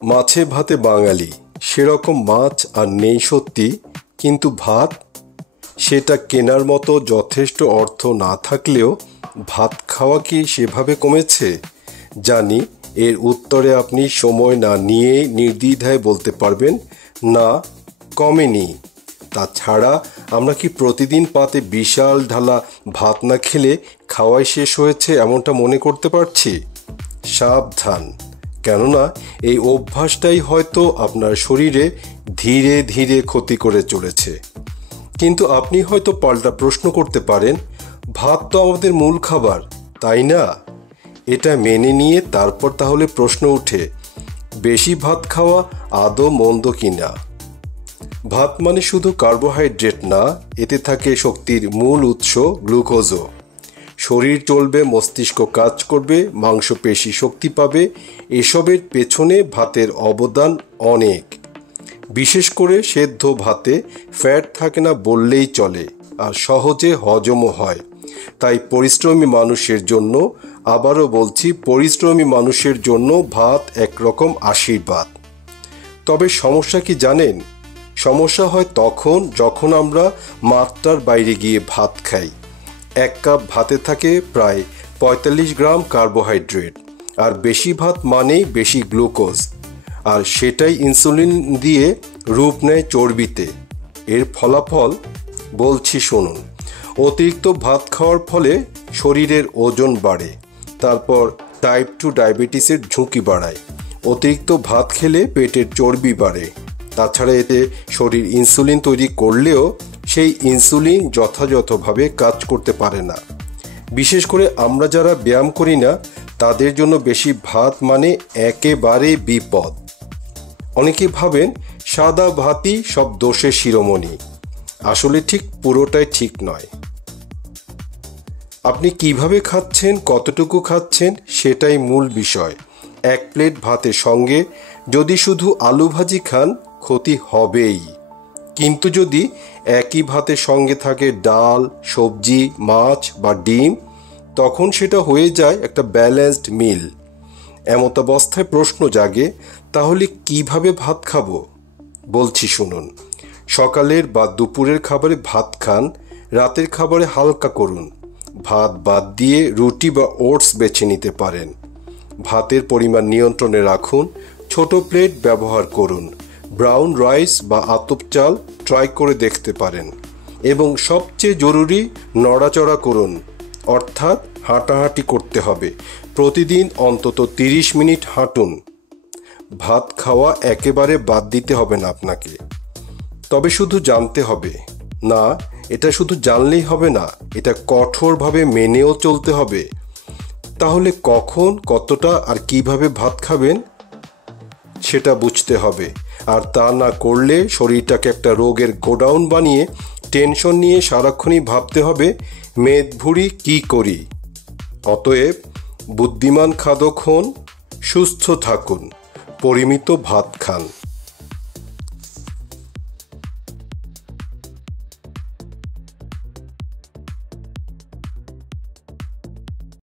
মাছে ভাতে বাঙালি, সেরকম মাছ আর নেই সত্যি, কিন্তু ভাত, সেটা কেনার মতো যথেষ্ট অর্থ না থাকলেও ভাত খাওয়া কি সেভাবে কমেছে? জানি এর উত্তরে আপনি সময় না নিয়েই নির্দ্বিধায় বলতে পারবেন, না, কমেনি। তাছাড়া আমরা কি প্রতিদিন পাতে বিশাল ঢালা ভাত না খেলে খাওয়াই শেষ হয়েছে এমনটা মনে করতে পারছি? সাবধান, কেননা এই অভ্যাসটাই হয়তো আপনার শরীরে ধীরে ধীরে ক্ষতি করে চলেছে। কিন্তু আপনি হয়তো পাল্টা প্রশ্ন করতে পারেন, ভাত তো আমাদের মূল খাবার, তাই না? এটা মেনে নিয়ে তারপর তাহলে প্রশ্ন ওঠে, বেশি ভাত খাওয়া আদৌ মন্দ কিনা? ভাত মানে শুধু কার্বোহাইড্রেট না, এতে থাকে শক্তির মূল উৎস গ্লুকোজও। শরীর চলবে, মস্তিষ্ক কাজ করবে, মাংসপেশি শক্তি পাবে, এসবের পেছনে ভাতের অবদান অনেক। বিশেষ করে সেদ্ধ ভাতে ফ্যাট থাকে না বললেই চলে, আর সহজে হজমও হয়। তাই পরিশ্রমী মানুষের জন্য, আবারও বলছি, পরিশ্রমী মানুষের জন্য ভাত একরকম আশীর্বাদ। তবে সমস্যা কি জানেন? সমস্যা হয় তখন যখন আমরা মাত্রার বাইরে গিয়ে ভাত খাই। এক কাপ ভাতে থাকে প্রায় 45 গ্রাম কার্বোহাইড্রেট, আর বেশি ভাত মানেই বেশি গ্লুকোজ, আর সেটাই ইনসুলিন দিয়ে রূপ নেয় চর্বিতে। এর ফলাফল বলছি শুনুন। অতিরিক্ত ভাত খাওয়ার ফলে শরীরের ওজন বাড়ে, তারপর টাইপ 2 ডায়াবেটিসের ঝুঁকি বাড়ায়। অতিরিক্ত ভাত খেলে পেটের চর্বি বাড়ে। তাছাড়া এতে শরীর ইনসুলিন তৈরি করলেও সেই ইনসুলিন যথাযথভাবে কাজ করতে পারে না। বিশেষ করে আমরা যারা ব্যায়াম করি না, তাদের জন্য বেশি ভাত মানে একেবারে বিপদ। অনেকে ভাবেন সাদা ভাতই সব দোষের শিরোমণি। আসলে ঠিক পুরোটাই ঠিক নয়। আপনি কিভাবে খাচ্ছেন, কতটুকু খাচ্ছেন, সেটাই মূল বিষয়। এক প্লেট ভাতের সঙ্গে যদি শুধু আলু ভাজি খান, ক্ষতি হবেই। কিন্তু যদি একই ভাতের সঙ্গে থাকে ডাল, সবজি, মাছ বা ডিম, তখন সেটা হয়ে যায় একটা ব্যালেন্সড মিল। এমতাবস্থায় প্রশ্ন জাগে, তাহলে কিভাবে ভাত খাবো? বলছি শুনুন। সকালের বা দুপুরের খাবারে ভাত খান, রাতের খাবারে হালকা করুন। ভাত বাদ দিয়ে রুটি বা ওটস বেছে নিতে পারেন। ভাতের পরিমাণ নিয়ন্ত্রণে রাখুন, ছোট প্লেট ব্যবহার করুন। ব্রাউন রাইস বা আতপ চাল ট্রাই করে দেখতে পারেন। এবং সবচেয়ে জরুরি, নড়াচড়া করুন, অর্থাৎ হাঁটাহাঁটি করতে হবে। প্রতিদিন অন্তত 30 মিনিট হাঁটুন। ভাত খাওয়া একেবারে বাদ দিতে হবে না আপনাকে, তবে শুধু জানতে হবে। না, এটা শুধু জানলেই হবে না, এটা কঠোরভাবে মেনেও চলতে হবে। তাহলে কখন, কতটা আর কিভাবে ভাত খাবেন সেটা বুঝতে হবে। আর তা না করলে শরীরটাকে একটা রোগের গোডাউন বানিয়ে টেনশন নিয়ে সারাক্ষণই ভাবতে হবে, মেদ ভুঁড়ি কী করি। অতএব বুদ্ধিমান খাদক হন, সুস্থ থাকুন, পরিমিত ভাত খান।